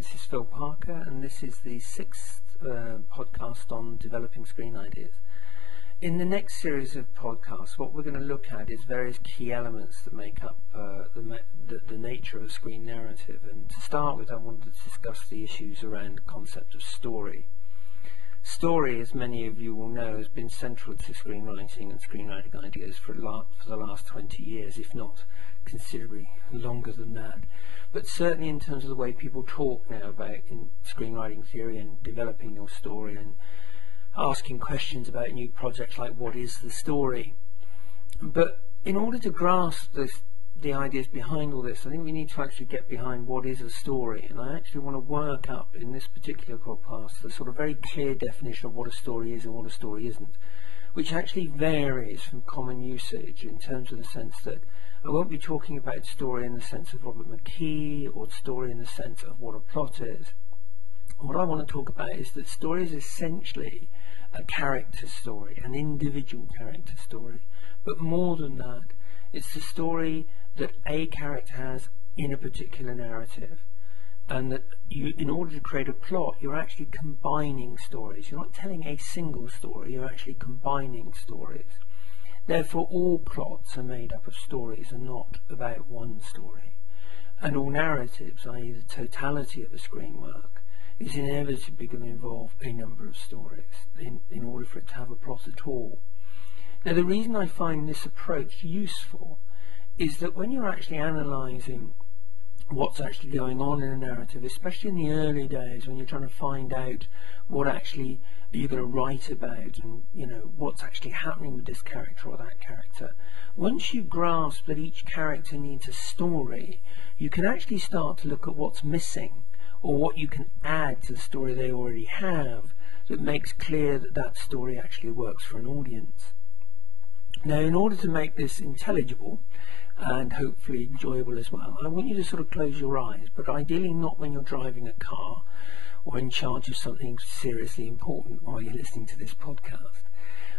this is Phil Parker, and this is the sixth podcast on developing screen ideas. In the next series of podcasts, what we're going to look at is various key elements that make up the nature of a screen narrative. And to start with, I wanted to discuss the issues around the concept of story. Story, as many of you will know, has been central to screenwriting and screenwriting ideas for the last 20 years, if not considerably longer than that. But certainly in terms of the way people talk now about in screenwriting theory and developing your story and asking questions about new projects like what is the story. But in order to grasp the ideas behind all this, I think we need to actually get behind what is a story. And I actually want to work up in this particular podcast the sort of very clear definition of what a story is and what a story isn't, which actually varies from common usage in terms of the sense that I won't be talking about story in the sense of Robert McKee or story in the sense of what a plot is. What I want to talk about is that story is essentially a character story, an individual character story. But more than that, it's the story that a character has in a particular narrative. And that you, in order to create a plot, you're actually combining stories. You're not telling a single story, you're actually combining stories. Therefore, all plots are made up of stories and not about one story. And all narratives, i.e. the totality of a screen work, is inevitably going to involve a number of stories in order for it to have a plot at all. Now, the reason I find this approach useful is that when you're actually analysing what's actually going on in a narrative, especially in the early days when you're trying to find out what actually you're going to write about and what's actually happening with this character or that character, once you grasp that each character needs a story, you can actually start to look at what's missing or what you can add to the story they already have that makes clear that that story actually works for an audience. Now, in order to make this intelligible and hopefully enjoyable as well, I want you to sort of close your eyes, but ideally not when you're driving a car or in charge of something seriously important while you're listening to this podcast.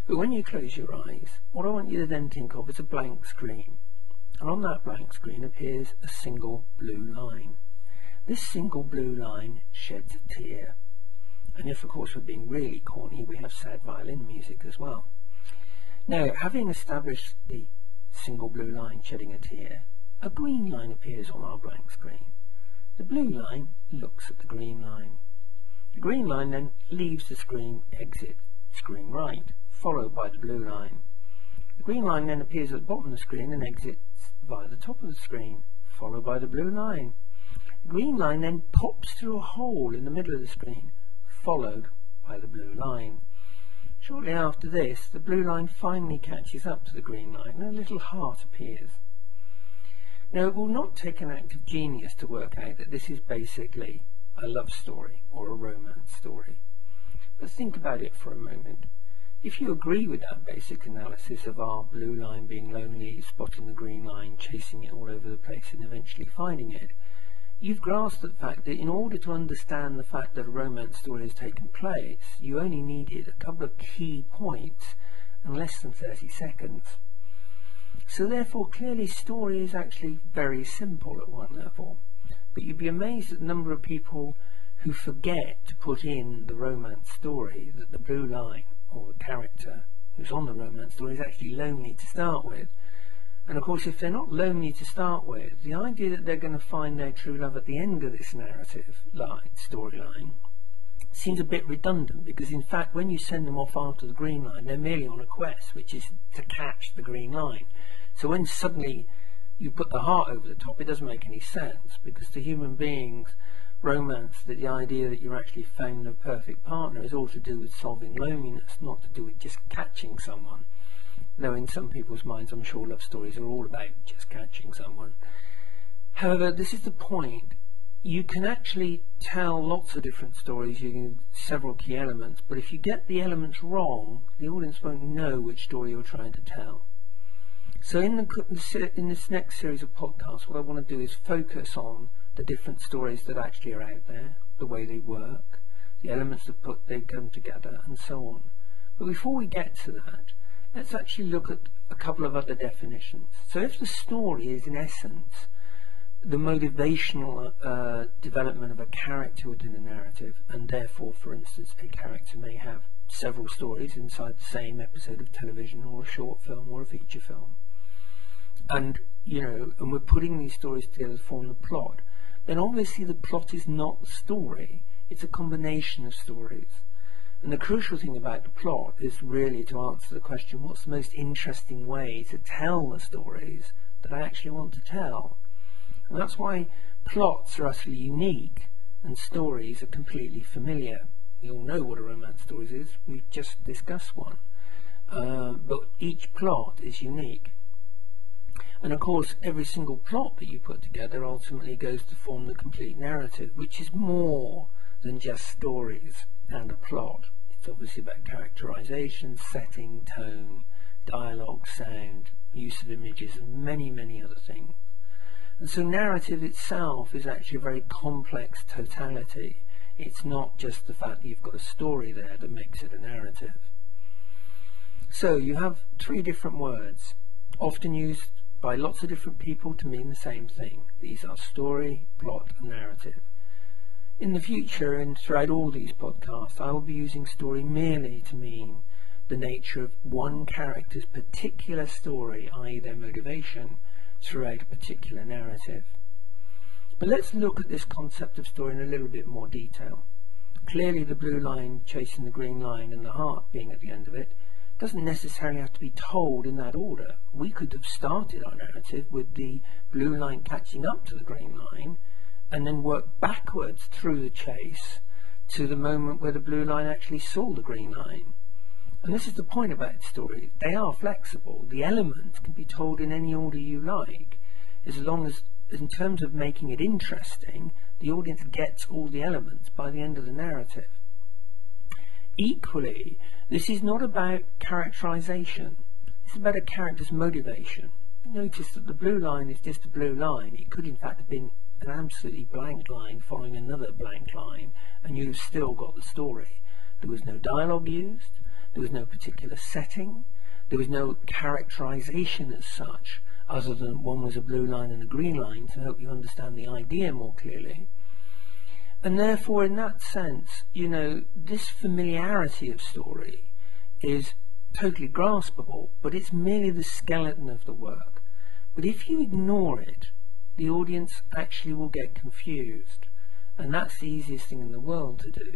But when you close your eyes, what I want you to then think of is a blank screen. And on that blank screen appears a single blue line. This single blue line sheds a tear. And if, of course, we're being really corny, we have sad violin music as well. Now, having established the single blue line shedding a tear, a green line appears on our blank screen. The blue line looks at the green line. The green line then leaves the screen, exit screen right, followed by the blue line. The green line then appears at the bottom of the screen and exits via the top of the screen, followed by the blue line. The green line then pops through a hole in the middle of the screen, followed by the blue line. Shortly after this, the blue line finally catches up to the green line and a little heart appears. Now, it will not take an act of genius to work out that this is basically a love story or a romance story. But think about it for a moment. If you agree with that basic analysis of our blue line being lonely, spotting the green line, chasing it all over the place and eventually finding it, you've grasped the fact that in order to understand the fact that a romance story has taken place, you only needed a couple of key points and less than 30 seconds. So therefore, clearly story is actually very simple at one level. But you'd be amazed at the number of people who forget to put in the romance story that the blue line, or the character who's on the romance story, is actually lonely to start with. And of course, if they're not lonely to start with, the idea that they're going to find their true love at the end of this narrative storyline seems a bit redundant, because in fact when you send them off after the green line, they're merely on a quest, which is to catch the green line. So when suddenly you put the heart over the top, it doesn't make any sense, because to human beings, romance, the idea that you're actually found a perfect partner, is all to do with solving loneliness, not to do with just catching someone. Though in some people's minds, I'm sure love stories are all about just catching someone. However, this is the point. You can actually tell lots of different stories using several key elements, but if you get the elements wrong, the audience won't know which story you're trying to tell. So in this next series of podcasts, what I want to do is focus on the different stories that actually are out there, the way they work, the elements that they come together, and so on. But before we get to that, let's actually look at a couple of other definitions. So if the story is in essence the motivational development of a character within a narrative, and therefore, for instance, a character may have several stories inside the same episode of television or a short film or a feature film. And, and we're putting these stories together to form the plot. Then obviously the plot is not the story, it's a combination of stories. And the crucial thing about the plot is really to answer the question, what's the most interesting way to tell the stories that I actually want to tell? And that's why plots are utterly unique and stories are completely familiar. You all know what a romance story is, we've just discussed one. But each plot is unique. And of course, every single plot that you put together ultimately goes to form the complete narrative, which is more than just stories and a plot. It's obviously about characterization, setting, tone, dialogue, sound, use of images, and many, many other things. And so narrative itself is actually a very complex totality. It's not just the fact that you've got a story there that makes it a narrative. So you have three different words, often used by lots of different people to mean the same thing. These are story, plot, and narrative. In the future, and throughout all these podcasts, I will be using story merely to mean the nature of one character's particular story, i.e. their motivation, throughout a particular narrative. But let's look at this concept of story in a little bit more detail. Clearly the blue line chasing the green line and the heart being at the end of it doesn't necessarily have to be told in that order. We could have started our narrative with the blue line catching up to the green line and then work backwards through the chase to the moment where the blue line actually saw the green line. And this is the point about stories. They are flexible. The elements can be told in any order you like, as long as, in terms of making it interesting, the audience gets all the elements by the end of the narrative. Equally, this is not about characterization. It's about a character's motivation. Notice that the blue line is just a blue line. It could in fact have been an absolutely blank line following another blank line, and you've still got the story. There was no dialogue used, there was no particular setting, there was no characterization as such, other than one was a blue line and a green line to help you understand the idea more clearly. And therefore, in that sense, this familiarity of story is totally graspable, but it's merely the skeleton of the work. But if you ignore it, the audience actually will get confused, and that's the easiest thing in the world to do.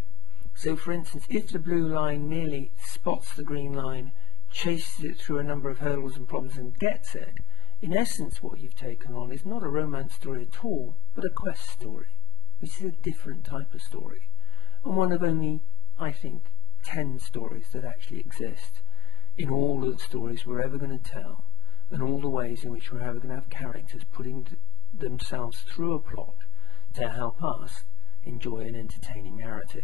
So for instance, if the blue line merely spots the green line, chases it through a number of hurdles and problems and gets it, in essence what you've taken on is not a romance story at all, but a quest story, which is a different type of story, and one of only, I think, 10 stories that actually exist in all of the stories we're ever going to tell, and all the ways in which we're ever going to have characters putting themselves through a plot to help us enjoy an entertaining narrative.